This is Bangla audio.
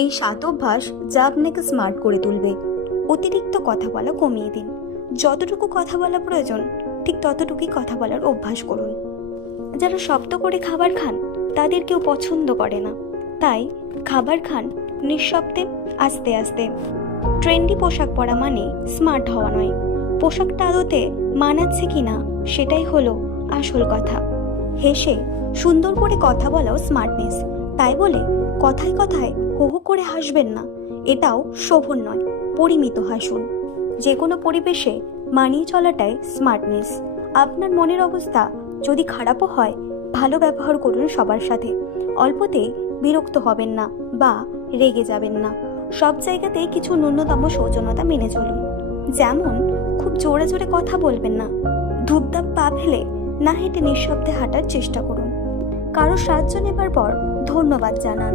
এই 7 অভ্যাস যা আপনাকে স্মার্ট করে তুলবে। অতিরিক্ত কথা বলা কমিয়ে দিন। যতটুকু কথা বলা প্রয়োজন ঠিক ততটুকুই কথা বলার অভ্যাস করুন। যারা শব্দ করে খাবার খান তাদের কেউ পছন্দ করে না, তাই খাবার খান নিঃশব্দে, আস্তে আস্তে। ট্রেন্ডি পোশাক পরা মানে স্মার্ট হওয়া নয়, পোশাকটা আদতে মানাচ্ছে কিনা সেটাই হলো আসল কথা। হেসে সুন্দর করে কথা বলাও স্মার্টনেস, তাই বলে কথায় কথায় হো হো করে হাসবেন না, এটাও শোভন নয়। পরিমিত হাসুন। যে কোনো পরিবেশে মানিয়ে চলাটাই স্মার্টনেস। আপনার মনের অবস্থা যদি খারাপও হয়, ভালো ব্যবহার করুন সবার সাথে। অল্পতে বিরক্ত হবেন না বা রেগে যাবেন না। সব জায়গাতেই কিছু ন্যূনতম সৌজন্যতা মেনে চলুন। যেমন, খুব জোরে জোরে কথা বলবেন না, ধূপধাপ পা ফেলে না হেঁটে নিঃশব্দে হাঁটার চেষ্টা করুন। কারো সাহায্য নেবার পর ধন্যবাদ জানান।